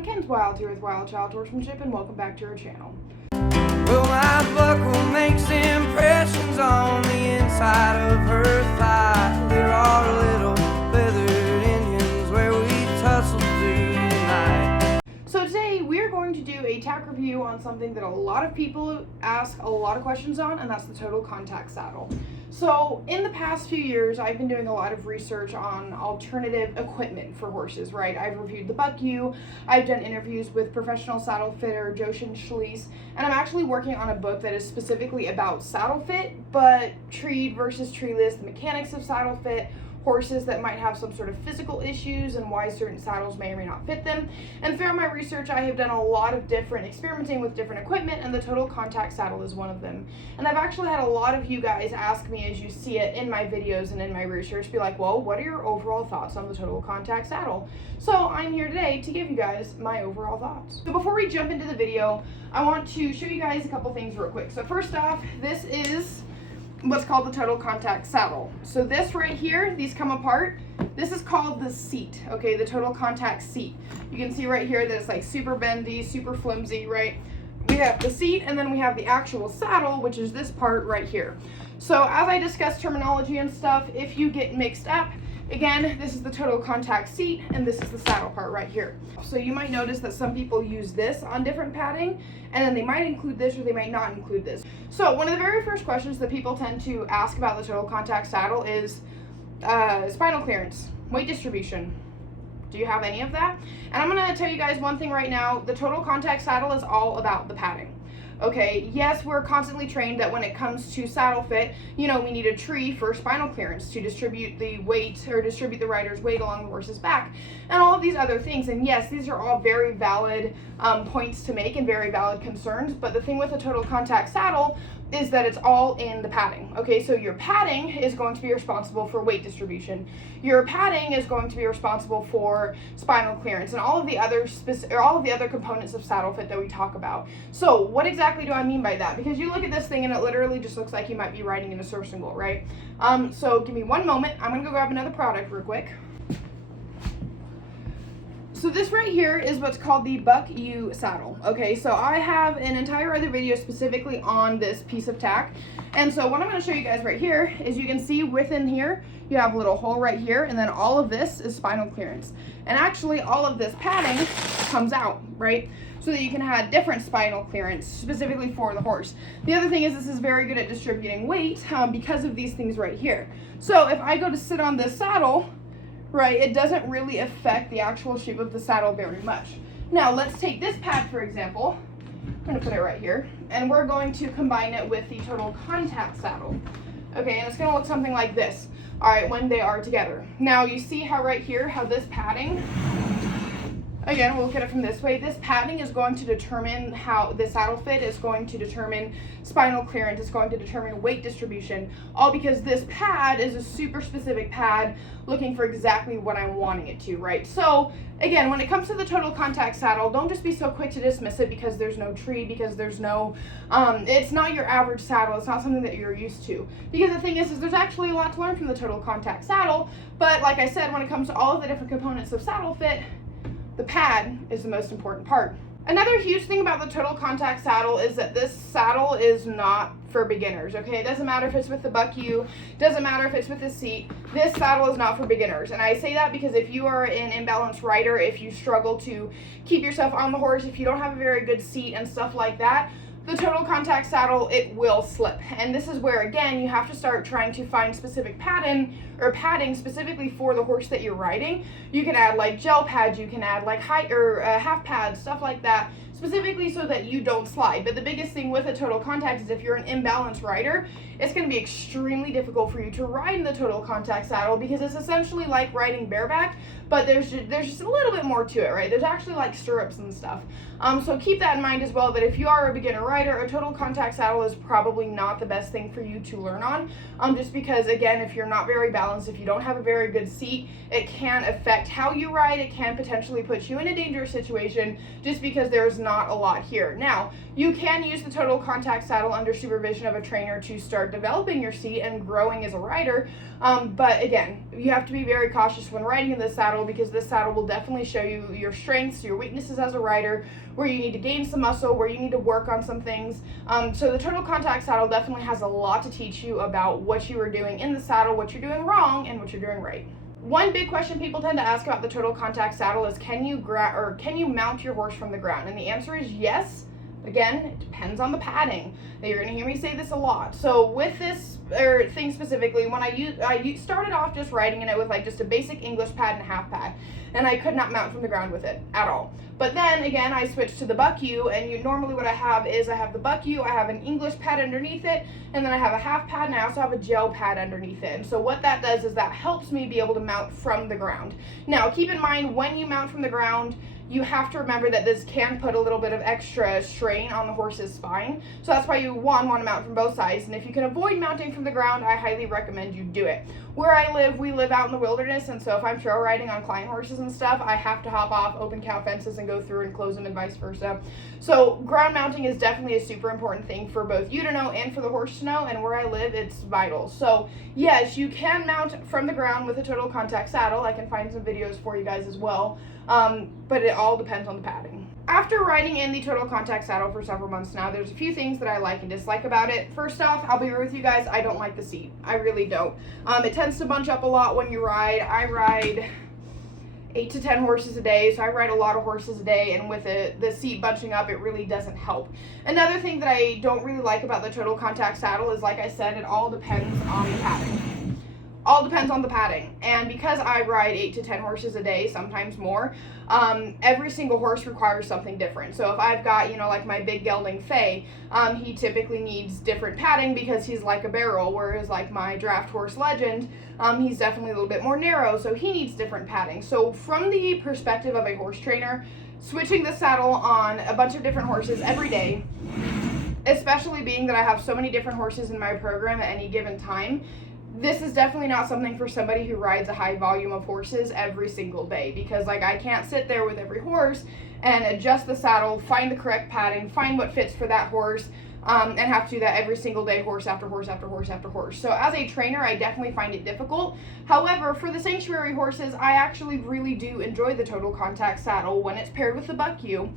everyone, Ken's Wild here with Wild Child Horsemanship, and welcome back to our channel. Well, my buckle makes impressions on the inside of her thigh. There are little feathered Indians where we tussle through the night. So today we are going to do a tack review on something that a lot of people ask a lot of questions on, and that's the total contact saddle. So in the past few years, I've been doing a lot of research on alternative equipment for horses, right? I've reviewed the Buck U, I've done interviews with professional saddle fitter Joshin Schließ, and I'm actually working on a book that is specifically about saddle fit, but treed versus treeless, the mechanics of saddle fit, horses that might have some sort of physical issues and why certain saddles may or may not fit them. And throughout my research, I have done a lot of different experimenting with different equipment, and the total contact saddle is one of them. And I've actually had a lot of you guys ask me, as you see it in my videos and in my research, be like, well, what are your overall thoughts on the total contact saddle? So I'm here today to give you guys my overall thoughts. So before we jump into the video, I want to show you guys a couple things real quick. So first off, this is what's called the total contact saddle. So this right here, these come apart. This is called the seat, okay, the total contact seat. You can see right here that it's like super bendy, super flimsy, right? We have the seat, and then we have the actual saddle, which is this part right here. So as I discuss terminology and stuff, if you get mixed up, again, this is the total contact seat, and this is the saddle part right here. So you might notice that some people use this on different padding, and then they might include this or they might not include this. So one of the very first questions that people tend to ask about the total contact saddle is spinal clearance, weight distribution. Do you have any of that? And I'm gonna tell you guys one thing right now, the total contact saddle is all about the padding. Okay, yes, we're constantly trained that when it comes to saddle fit, you know, we need a tree for spinal clearance to distribute the weight or distribute the rider's weight along the horse's back and all of these other things. And yes, these are all very valid points to make and very valid concerns. But the thing with a total contact saddle is that it's all in the padding. Okay, so your padding is going to be responsible for weight distribution. Your padding is going to be responsible for spinal clearance and all of the other components of saddle fit that we talk about. So what exactly do I mean by that? Because you look at this thing and it literally just looks like you might be riding in a surf single, right? So give me one moment. I'm gonna go grab another product real quick. So this right here is what's called the Buck U saddle. Okay, so I have an entire other video specifically on this piece of tack. And so what I'm going to show you guys right here is you can see within here, you have a little hole right here, and then all of this is spinal clearance. And actually all of this padding comes out, right? So that you can have different spinal clearance specifically for the horse. The other thing is this is very good at distributing weight because of these things right here. So if I go to sit on this saddle, right, it doesn't really affect the actual shape of the saddle very much. Now let's take this pad for example. I'm going to put it right here, and we're going to combine it with the total contact saddle. Okay, and it's going to look something like this, all right, when they are together. Now you see how right here, how this padding, again, we'll look at it from this way. This padding is going to determine how the saddle fit is going to determine spinal clearance. It's going to determine weight distribution, all because this pad is a super specific pad looking for exactly what I'm wanting it to, right? So again, when it comes to the total contact saddle, don't just be so quick to dismiss it because there's no tree, because there's no, it's not your average saddle. It's not something that you're used to. Because the thing is there's actually a lot to learn from the total contact saddle. But like I said, when it comes to all of the different components of saddle fit, the pad is the most important part. Another huge thing about the total contact saddle is that this saddle is not for beginners, okay? It doesn't matter if it's with the Buck U, doesn't matter if it's with the seat, this saddle is not for beginners. And I say that because if you are an imbalanced rider, if you struggle to keep yourself on the horse, if you don't have a very good seat and stuff like that, the total contact saddle, it will slip. And this is where, again, you have to start trying to find specific padding specifically for the horse that you're riding. You can add like gel pads, you can add like half pads, stuff like that, specifically so that you don't slide. But the biggest thing with a total contact is if you're an imbalanced rider, it's going to be extremely difficult for you to ride in the total contact saddle because it's essentially like riding bareback, but there's just a little bit more to it, right? There's actually like stirrups and stuff. So keep that in mind as well, that if you are a beginner rider, a total contact saddle is probably not the best thing for you to learn on, just because, again, if you're not very balanced, if you don't have a very good seat, it can affect how you ride. It can potentially put you in a dangerous situation just because there is not not a lot here. Now, you can use the total contact saddle under supervision of a trainer to start developing your seat and growing as a rider. But again, you have to be very cautious when riding in this saddle, because this saddle will definitely show you your strengths, your weaknesses as a rider, where you need to gain some muscle, where you need to work on some things. So the total contact saddle definitely has a lot to teach you about what you are doing in the saddle, what you're doing wrong, and what you're doing right. One big question people tend to ask about the total contact saddle is, can you mount your horse from the ground? And the answer is yes. Again, it depends on the padding. Now, you're going to hear me say this a lot. So with this thing specifically, when I started off just riding in it with like just a basic English pad and a half pad, and I could not mount from the ground with it at all. But then again, I switched to the buck U, and normally what I have is I have the buck U, I have an English pad underneath it, and then I have a half pad, and I also have a gel pad underneath it. And so what that does is that helps me be able to mount from the ground. Now, keep in mind, when you mount from the ground, you have to remember that this can put a little bit of extra strain on the horse's spine. So that's why you, want to mount from both sides. And if you can avoid mounting from the ground, I highly recommend you do it. Where I live, we live out in the wilderness, and so if I'm trail riding on client horses and stuff, I have to hop off open cow fences and go through and close them and vice versa. So ground mounting is definitely a super important thing for both you to know and for the horse to know, and where I live, it's vital. So yes, you can mount from the ground with a total contact saddle. I can find some videos for you guys as well, but it all depends on the padding. After riding in the total contact saddle for several months now, there's a few things that I like and dislike about it. First off, I'll be real with you guys, I don't like the seat. I really don't. It tends to bunch up a lot when you ride. I ride 8 to 10 horses a day, so I ride a lot of horses a day, and with the seat bunching up, it really doesn't help. Another thing that I don't really like about the total contact saddle is, like I said, it all depends on the padding. All depends on the padding. And because I ride 8 to 10 horses a day, sometimes more, every single horse requires something different. So if I've got, like my big gelding Fay, he typically needs different padding because he's like a barrel, whereas like my draft horse Legend, he's definitely a little bit more narrow, so he needs different padding. So from the perspective of a horse trainer, switching the saddle on a bunch of different horses every day, especially being that I have so many different horses in my program at any given time, this is definitely not something for somebody who rides a high volume of horses every single day, because like I can't sit there with every horse and adjust the saddle, find the correct padding, find what fits for that horse, and have to do that every single day, horse after horse after horse after horse. So as a trainer, I definitely find it difficult. However, for the sanctuary horses, I actually really do enjoy the total contact saddle when it's paired with the buck U.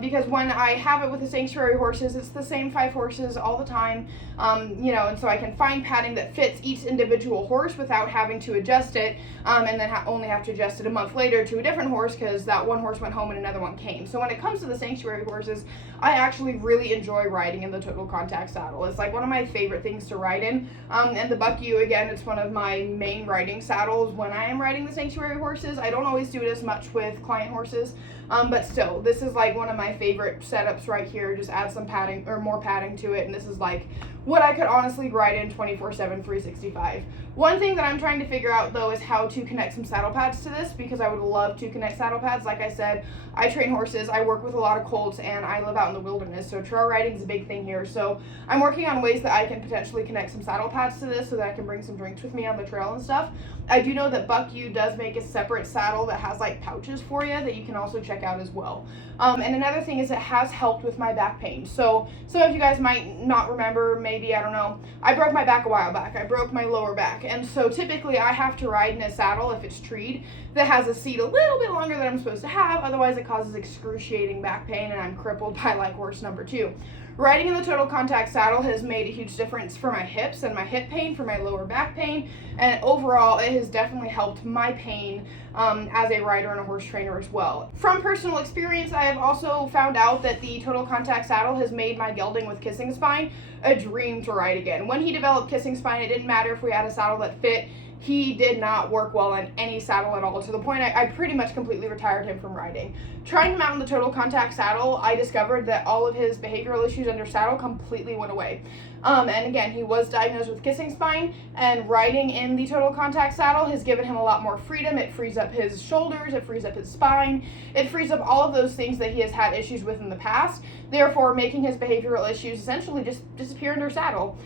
Because when I have it with the sanctuary horses, it's the same 5 horses all the time, and so I can find padding that fits each individual horse without having to adjust it, and then only have to adjust it a month later to a different horse because that one horse went home and another one came. So when it comes to the sanctuary horses, I actually really enjoy riding in the total contact saddle. It's like one of my favorite things to ride in, and the buck U, again, it's one of my main riding saddles when I am riding the sanctuary horses. I don't always do it as much with client horses, but still, this is like one of my favorite setups right here. Just add some padding or more padding to it, and this is like what I could honestly ride in 24/7, 365. One thing that I'm trying to figure out though is how to connect some saddle pads to this, because I would love to connect saddle pads. Like I said, I train horses, I work with a lot of colts, and I live out in the wilderness, so trail riding is a big thing here. So I'm working on ways that I can potentially connect some saddle pads to this so that I can bring some drinks with me on the trail and stuff. I do know that Buck U does make a separate saddle that has like pouches for you that you can also check out as well. And another thing is it has helped with my back pain. So some of you guys might not remember, maybe, I don't know, I broke my back a while back. I broke my lower back, and so typically I have to ride in a saddle, if it's treed, that has a seat a little bit longer than I'm supposed to have, otherwise it causes excruciating back pain and I'm crippled by like horse number 2. Riding in the total contact saddle has made a huge difference for my hips and my hip pain, for my lower back pain, and overall it has definitely helped my pain as a rider and a horse trainer as well. From personal experience, I have also found out that the total contact saddle has made my gelding with kissing spine a dream to ride again. When he developed kissing spine, it didn't matter if we had a saddle that fit. He did not work well on any saddle at all, to the point I pretty much completely retired him from riding. Trying him out in the total contact saddle, I discovered that all of his behavioral issues under saddle completely went away. And again, he was diagnosed with kissing spine, and riding in the total contact saddle has given him a lot more freedom. It frees up his shoulders, it frees up his spine, it frees up all of those things that he has had issues with in the past, therefore making his behavioral issues essentially just disappear under saddle.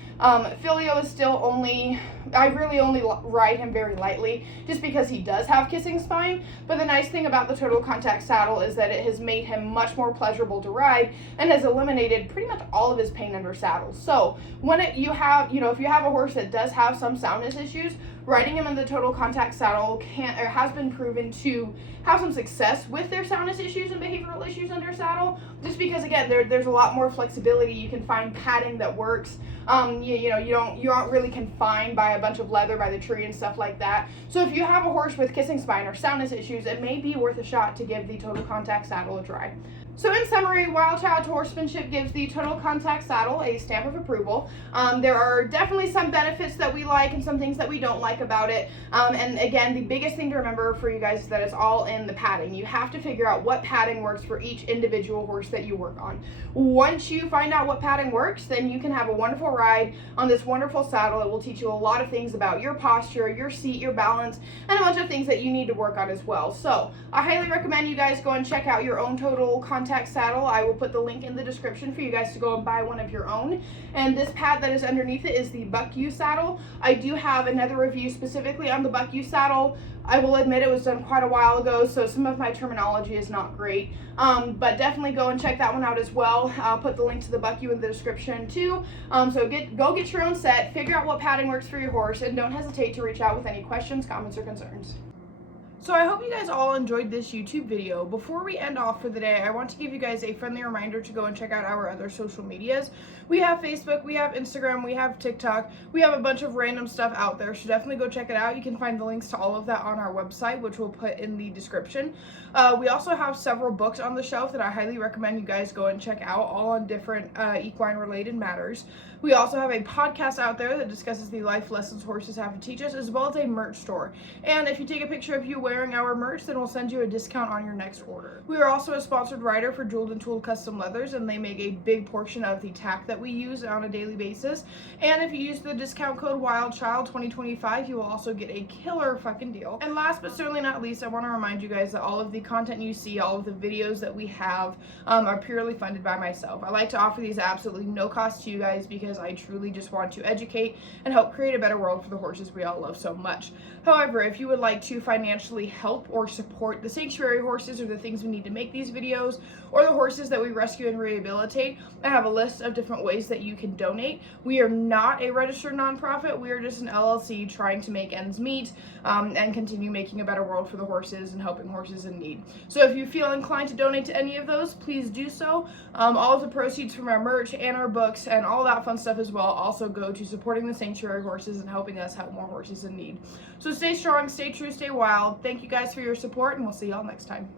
Filio is still I really only ride him very lightly just because he does have kissing spine. But the nice thing about the Total Contact saddle is that it has made him much more pleasurable to ride and has eliminated pretty much all of his pain under saddle. So when if you have a horse that does have some soundness issues, riding him in the Total Contact saddle has been proven to have some success with their soundness issues and behavioral issues under saddle, just because again there's a lot more flexibility. You can find padding that works. You aren't really confined by a bunch of leather by the tree and stuff like that. So if you have a horse with kissing spine or soundness issues, it may be worth a shot to give the Total Contact saddle a try. So in summary, Wild Child Horsemanship gives the Total Contact saddle a stamp of approval. There are definitely some benefits that we like and some things that we don't like about it. And again, the biggest thing to remember for you guys is that it's all in the padding. You have to figure out what padding works for each individual horse that you work on. Once you find out what padding works, then you can have a wonderful ride on this wonderful saddle. It will teach you a lot of things about your posture, your seat, your balance, and a bunch of things that you need to work on as well. So I highly recommend you guys go and check out your own Total Contact saddle. I will put the link in the description for you guys to go and buy one of your own. And this pad that is underneath it is the Buck U saddle. I do have another review specifically on the Buck U saddle. I will admit it was done quite a while ago, so some of my terminology is not great. But definitely go and check that one out as well. I'll put the link to the Buck U in the description too. So go get your own set, figure out what padding works for your horse, and don't hesitate to reach out with any questions, comments, or concerns. So I hope you guys all enjoyed this YouTube video. Before we end off for the day, I want to give you guys a friendly reminder to go and check out our other social medias. We have Facebook, we have Instagram, we have TikTok, we have a bunch of random stuff out there, so definitely go check it out. You can find the links to all of that on our website, which we'll put in the description. We also have several books on the shelf that I highly recommend you guys go and check out, all on different equine related matters. We also have a podcast out there that discusses the life lessons horses have to teach us, as well as a merch store. And if you take a picture of you wearing our merch, then we'll send you a discount on your next order. We are also a sponsored rider for Jeweled and Tooled Custom Leathers, and they make a big portion of the tack that we use on a daily basis. And if you use the discount code WILDCHILD2025, you will also get a killer fucking deal. And last but certainly not least, I want to remind you guys that all of the content you see, all of the videos that we have, are purely funded by myself. I like to offer these at absolutely no cost to you guys because I truly just want to educate and help create a better world for the horses we all love so much. However, if you would like to financially help or support the sanctuary horses or the things we need to make these videos, or the horses that we rescue and rehabilitate, I have a list of different ways that you can donate. We are not a registered nonprofit. We are just an LLC trying to make ends meet and continue making a better world for the horses and helping horses in need. So if you feel inclined to donate to any of those, please do so. All of the proceeds from our merch and our books and all that fun stuff as well also go to supporting the sanctuary horses and helping us help more horses in need. So stay strong, stay true, stay wild. Thank you guys for your support, and we'll see y'all next time.